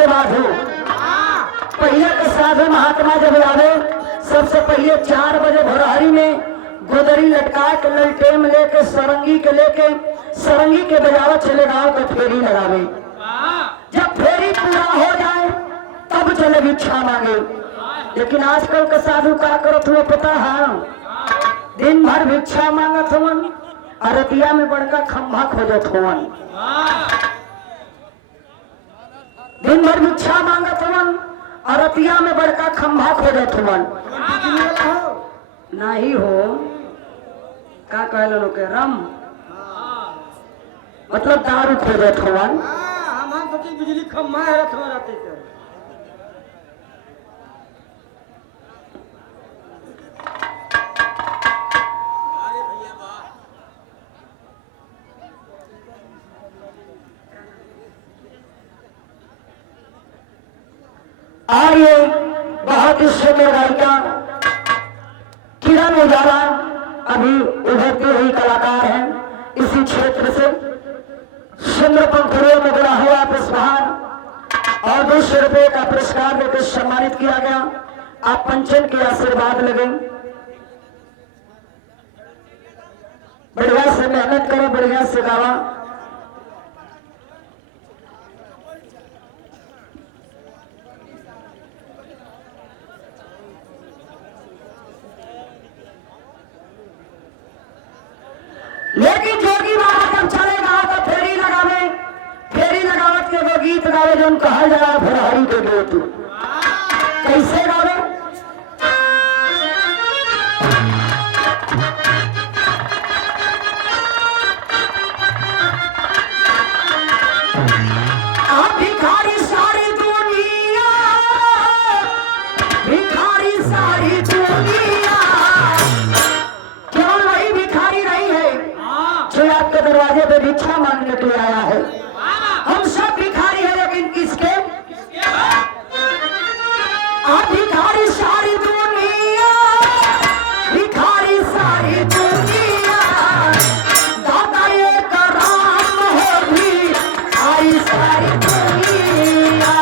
से बाधो। पहले के साधु महात्मा जब आवे सबसे पहले 4 बजे भोरहरी में गोदरी लटका के ललटेम लेके सरंगी के बजावा चले गाँव के फेरी लगावे। जब फेरी पूरा हो जाए तब चले भिक्षा मांगे। लेकिन आजकल के साधु का करत हुए पता है, दिन भर भिक्षा मांगत हुवन, अरतिया में बड़का खंभा खोजत हुवन। दिन भर भिक्षा मांगत हुवन, अरतिया में बड़का खंभा खोजत हुवन। नहीं हो का कहल लोग के रम मतलब दारू खोजत हुवन। बिजली खम्भा है रहते थे। और ये बहुत ही सुंदर गायिका किरण उजाला अभी उभरती हुई कलाकार हैं इसी क्षेत्र से। सुंदर पंखुड़ियों में बना हुआ पुष्पहार और 200 रुपए का पुरस्कार देकर सम्मानित किया गया। आप पंचन के आशीर्वाद लगे। बढ़िया से मेहनत करो, बढ़िया से गावा। लेकिन जोगी बाबा जब चले गाँव तो फेरी लगावत के वो गीत गावे जो कहा जा रहा भोरहरी के गीत। कैसे गावे? आप भिखारी सारी दुनिया, भिखारी सारी दुनिया, केवल वही भिखारी नहीं है जो आपके दरवाजे पे भिक्षा मांगने के लिए आया है। हम सब भिखारी हैं, लेकिन किसके? आप भिखारी सारी दुनिया, भिखारी सारी दुनिया, दाता एक राम हो भी आई सारी दुनिया।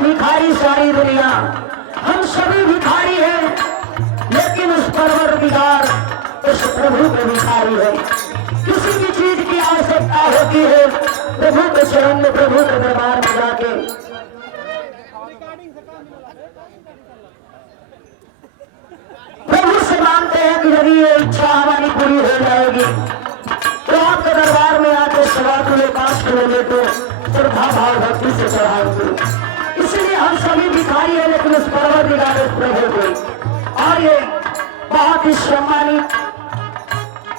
भिखारी सारी दुनिया, हम सभी भिखारी हैं, लेकिन उस परवरदिगार उस प्रभु के भिखारी है। किसी भी चीज की आवश्यकता होती है प्रभु के चरण में, प्रभु के दरबार में जाके प्रभु से मांगते हैं कि यदि ये इच्छा हमारी पूरी हो जाएगी तो आपके दरबार में आके 5 किलोमीटर श्रद्धा भाव भक्ति से चढ़ाएंगे। इसलिए हम सभी भिखारी हैं, लेकिन उस परवरदिगार प्रभु को। और ये बहुत ही सम्मानित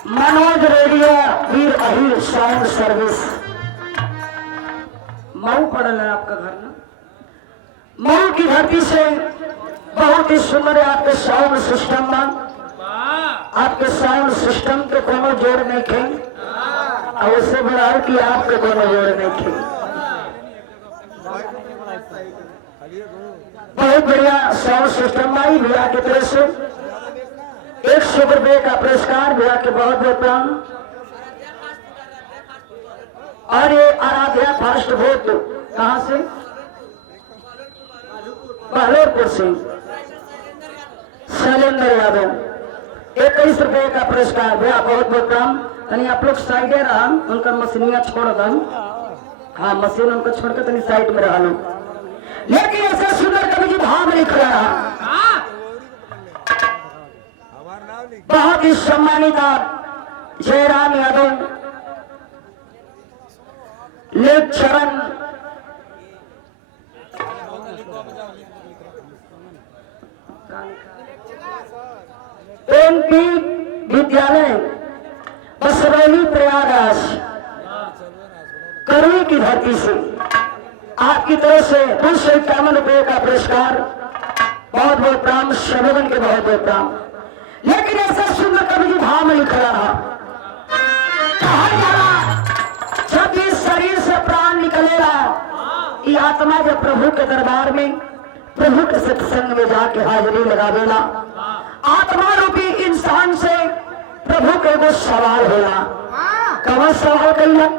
मनोज रेडियो वीर अहिर साउंड सर्विस, मऊ पड़ल है आपका घर ना, मऊ की धरती से बहुत ही सुंदर है आपके साउंड सिस्टम में। आपके साउंड सिस्टम के कोनो जोड़ नहीं थे और उससे बड़ा कि आपके कोनो जोड़ नहीं थे। बहुत बढ़िया साउंड सिस्टम आई भैया की तरफ से 100 रुपए का पुरस्कार भैया के बहुत बहुत प्रणाम। और ये आराध्या फास्ट फूड कहाँ से? बहलोरपुर से शैलेंद्र यादव 21 रुपए का पुरस्कार भैया बहुत बहुत प्रणाम। तनी आप लोग साइडे रहा, उनका मशीनिया छोड़ दम। हाँ, मशीन उनको छोड़ के तनी साइड में रहा लो। लेकिन ऐसे सुंदर कवि जी भाव लिख रहा, बहुत ही सम्मानित आप जयराम यादव लेख चरण एपी विद्यालय बसरौली प्रयागराज करवी की धरती से आपकी तरफ से 251 रुपये का पुरस्कार। बहुत बहुत प्राम, शबोधन के बहुत बहुत प्राम। लेकिन ऐसा सुंदर कवि जी भाव में लिखा रहा, कहा जा रहा जब इस शरीर से प्राण निकलेगा, ये आत्मा जब प्रभु के दरबार में प्रभु के सत्संग में जाके हाजिरी लगावेला, आत्मा रूपी इंसान से प्रभु के वो सवाल होला। कौन सवाल कहिला?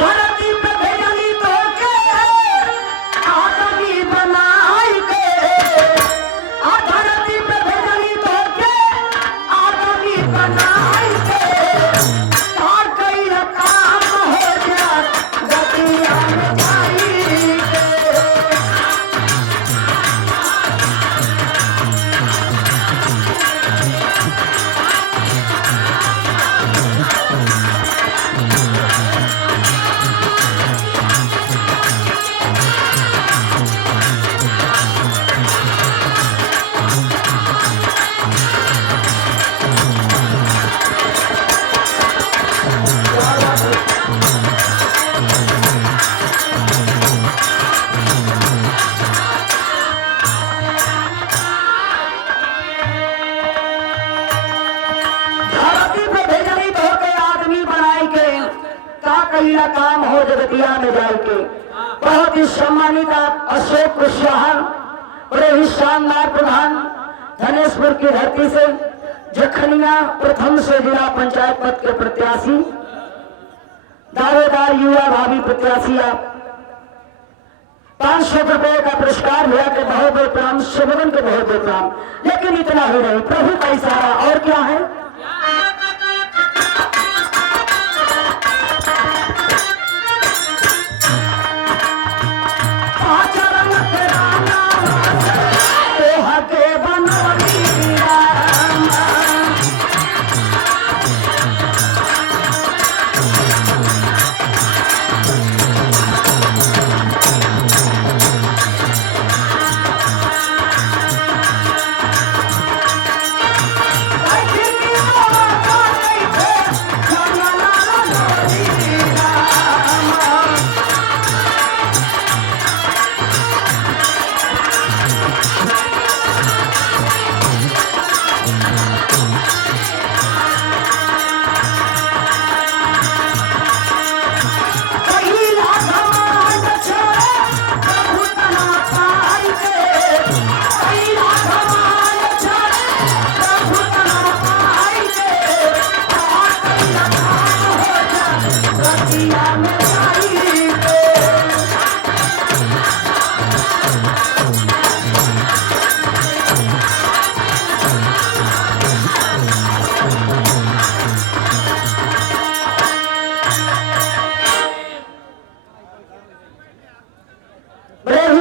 धरती पे भेजली तो के आदमी बनाई के, धरती पे भेजली तो के आदमी बनाई के, का कइला काम हो जा गतिया में जाई के। कईला काम हो जगतिया में जाके। बहुत ही सम्मानित आप अशोक कुशवाहा, बड़े ही शानदार प्रधान, धनेशपुर की धरती से जखनिया प्रथम से जिला पंचायत पद के प्रत्याशी, दावेदार युवा भावी प्रत्याशी आप 500 रुपए का पुरस्कार हुआ के बहुत बहुत प्रणाम, शबोधन के बहुत बहुत प्रणाम। लेकिन इतना ही नहीं, प्रभु का इशारा और क्या है?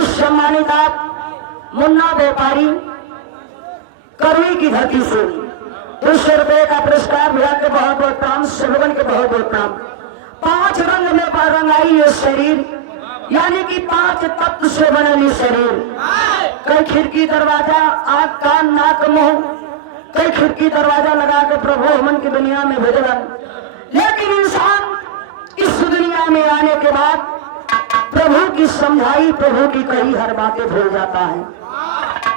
सम्मानित आप मुन्ना व्यापारी करवी की धरती से 200 रुपए का पुरस्कार मिला के बहुत बहुत प्रणाम, शबोधन के बहुत बहुत प्रणाम। 5 रंग में रंगाई ये शरीर, यानी कि 5 तत्व से बनेली शरीर। कई खिड़की दरवाजा, आंख कान नाक मुंह, कई खिड़की दरवाजा लगा के प्रभु हमन की दुनिया में भेजलन। लेकिन इंसान इस दुनिया में आने के बाद प्रभु की समझाई, प्रभु की कही हर बातें भूल जाता है।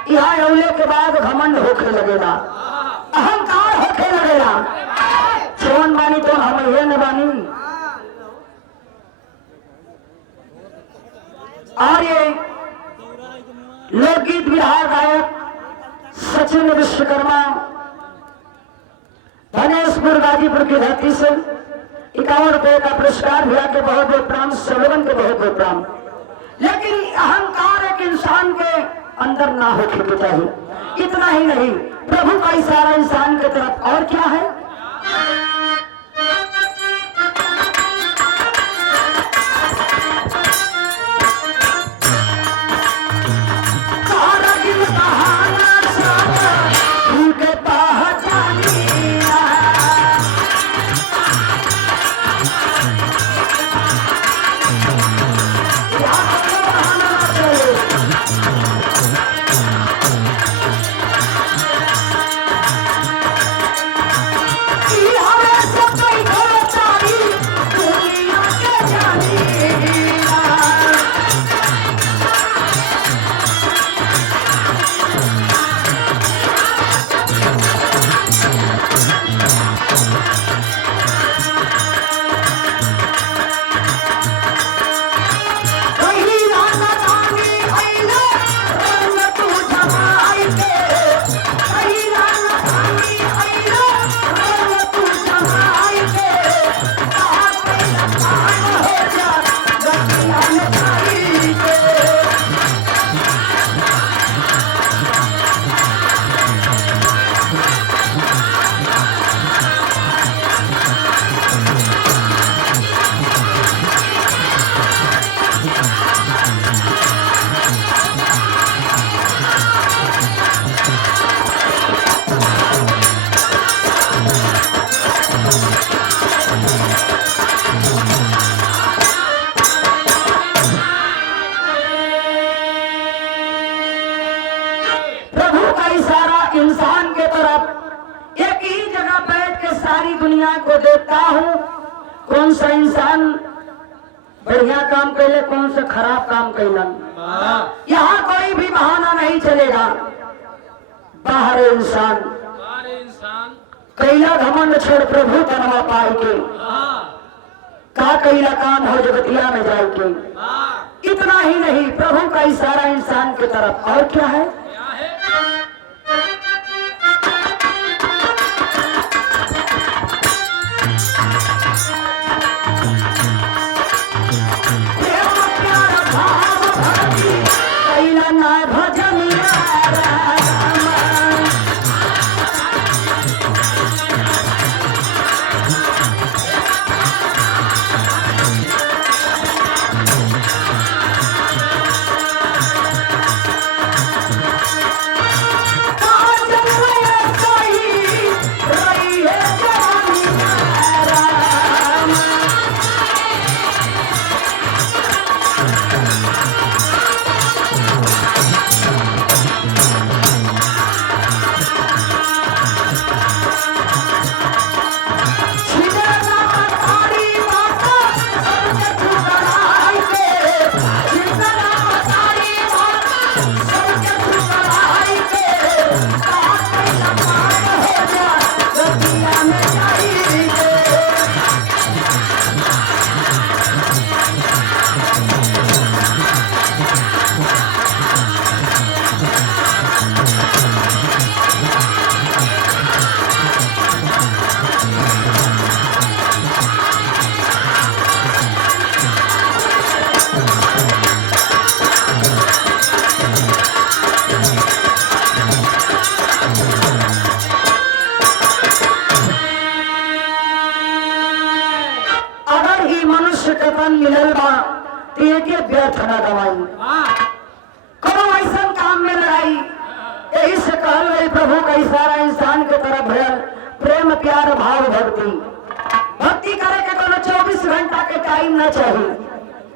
यहाँ अवले के बाद घमंड होके लगेगा, अहंकार होके लगेगा। चौन बानी तो हम ये न बानी। और ये लोकगीत विधा गायक सचिन विश्वकर्मा धनेशपुर गाजीपुर की धरती से 51 रुपए का पुरस्कार मिला के बहुत बहुत प्रणाम, शबोधन के बहुत बहुत प्रणाम। लेकिन अहंकार एक इंसान के अंदर ना होके चाहिए। इतना ही नहीं, प्रभु का इशारा इंसान की तरफ और क्या है? प्रभु का इशारा इंसान के तरफ, एक ही जगह बैठ के सारी दुनिया को देखता हूँ, कौन सा इंसान बढ़िया काम कैले, कौन सा खराब काम कैलन। यहाँ कोई भी बहाना नहीं चलेगा। बाहर इंसान कैला घमंड छोड़ प्रभु तनवा पाए के, का कैला काम हो जगतिया में जाए के। इतना ही नहीं, प्रभु का इशारा इंसान की तरफ, और क्या है? कैला ना भजनिया मिलल बा के व्यर्थ न गवाई, करो ऐसा काम में लड़ाई। यही से कहल गई प्रभु का इशारा इंसान के तरफ भयल, प्रेम प्यार भाव भक्ति। भक्ति करे के कोनो 24 घंटा के टाइम न चाहिए,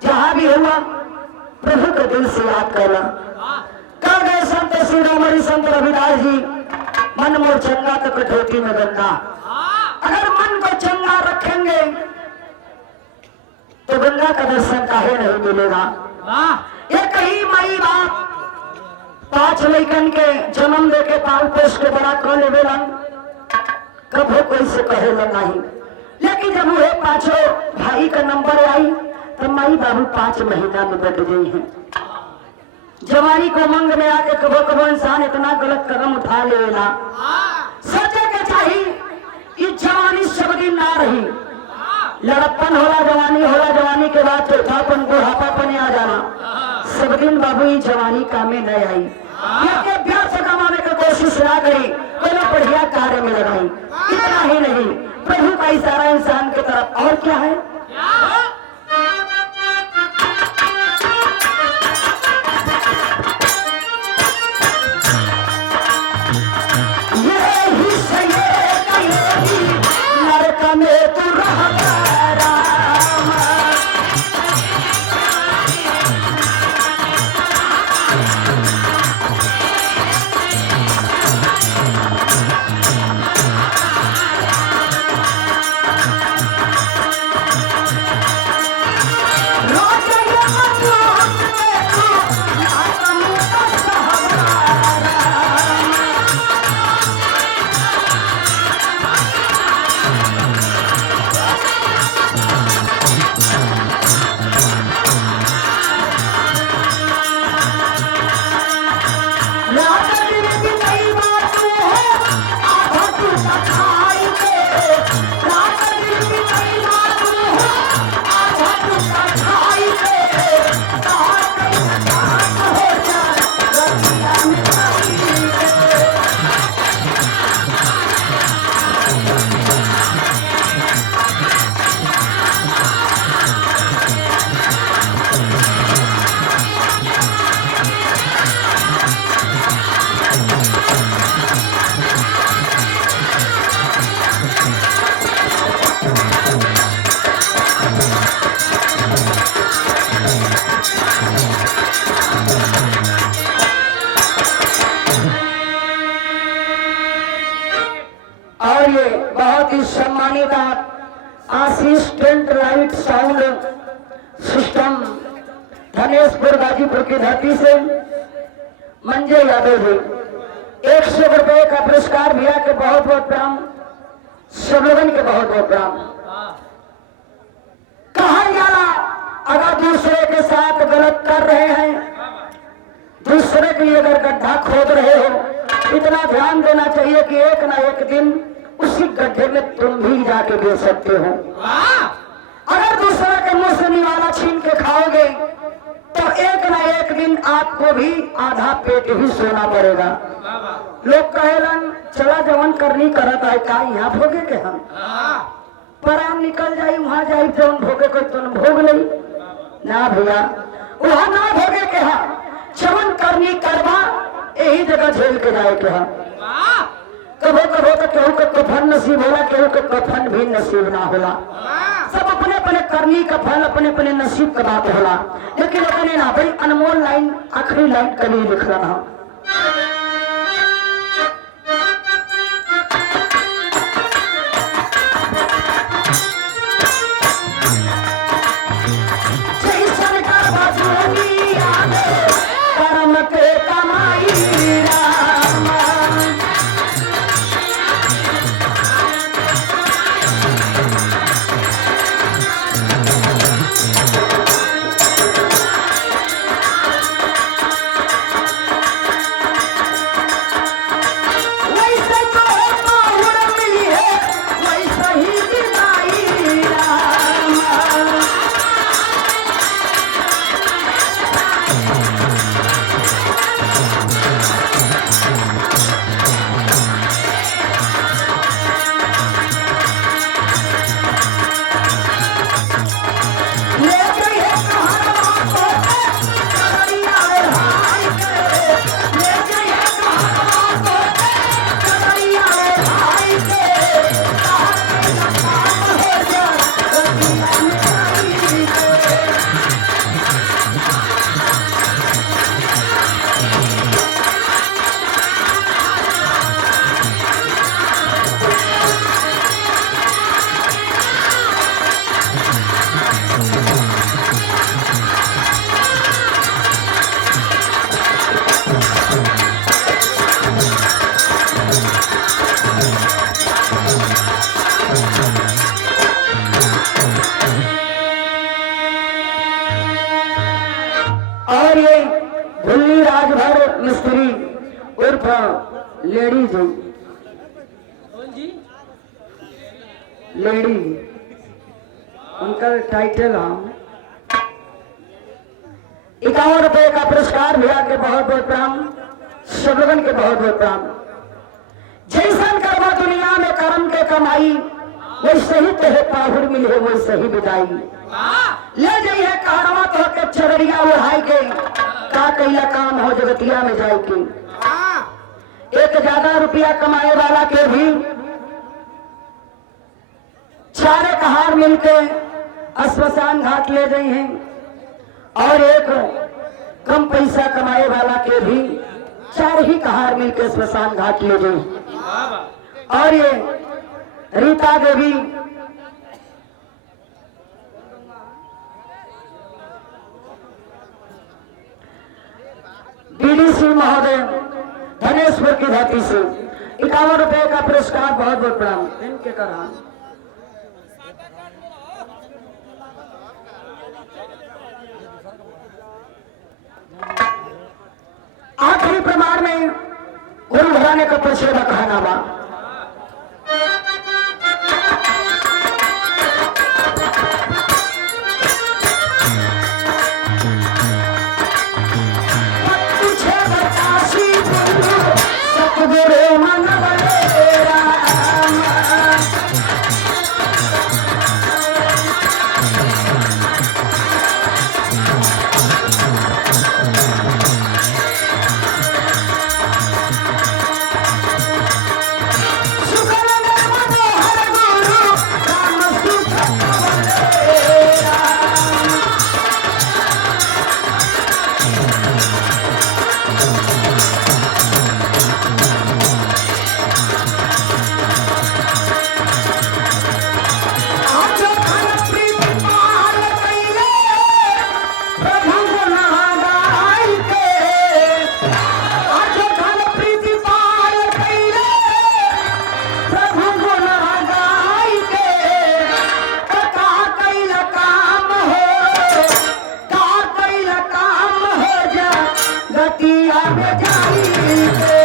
जहाँ भी हुआ प्रभु के दिल से याद करना। कर गए संत शिरोमणि संत रविदास जी, मन मोर चंगा तो कटौती में गंगा। अगर मन को चंगा रखेंगे तो गंगा का दर्शन काहे नहीं मिलेगा। एक ही माई बाप 5 लड़कन के जन्म दे के पाल पोष के बड़ा कर लेवेलन, कभो कोई से कहेला नहीं। लेकिन जब वो 5 भाई का नंबर आई तो माई बाबू 5 महीना में बट गई है। जवानी को मंग में आके कभो कभो इंसान इतना गलत कदम उठा लेला, सोचे के चाहिए ये जवानी सब दिन ना रही। लड़प्पन होला जवानी, होला जवानी के बाद चौथापन बुढ़ापापन आ जाना। सब दिन बाबू ये जवानी कामे नहीं आई, ये व्यर्थ कमाने की कोशिश ना करी, कोई बढ़िया कार्य में लगाई। इतना ही नहीं, प्रभु का इशारा इंसान की तरफ, और क्या है? में तू रहता राम, ही सम्मानित assistant light sound system Dhaneshpur Ghazipur की धरती से मंजे यादव जी 100 रुपए का पुरस्कार भैया के बहुत बहुत प्रणाम, सब लोगन के बहुत बहुत प्रणाम। कहा जाला अगर दूसरे के साथ गलत कर रहे हैं, दूसरे के लिए अगर गड्ढा खोद रहे हो, इतना ध्यान देना चाहिए कि एक ना एक दिन उसी गड्ढे में तुम भी जाके गिर सकते हो। अगर दूसरे के मुंह से निवाला छीन के खाओगे तो एक ना एक दिन आपको भी आधा पेट ही सोना पड़ेगा। लोग कहेलन चला जवन करनी करत है का यहाँ भोगे के हम पराम निकल जाई वहां जाई तो भोगे को तुम भोग लई ना भैया, वहां ना भोगे के हा जवन करनी करवा यही जगह झेल के जाए के हा। कभो कभो तो केहू के कफन नसीब होला, केहू के कफन भी नसीब ना होला। सब अपने अपने करनी का फल अपने अपने नसीब का बात होला। लेकिन अपने ना भाई अनमोल लाइन आखिरी लाइन कभी लिखला ना कर्म के कमाई और ये दिल्ली राजभर मिस्त्री उर्फ लेडी जी लेडी उनका टाइटल हम 51 रुपए का पुरस्कार भैया के बहुत बहुत प्रणाम, सब लोगन के बहुत बहुत प्रणाम। जैसन कर्मा दुनिया में कर्म के कमाई वैसे ही तेरे पाहुर मिले वैसे ही विदाई ले जाइए कहरवा तो के चरड़िया उड़ाई के का कैला काम हो जगतिया में जाए के। एक ज्यादा रुपया कमाए वाला के भी चारे कहार मिलके श्मशान घाट ले गई हैं और एक कम पैसा कमाए वाला के भी 4 ही कहार मिलके श्मशान घाट ले गई। और ये रीता देवी डीडीसी महोदय धनेशपुर की धरती से 51 रुपए का पुरस्कार बहुत बहुत प्रणाम इनके करा। आखिरी प्रमाण में गुरु घराने का परिचय का कहना बा। सतगुरु मन बलेरा रतिया में जाई के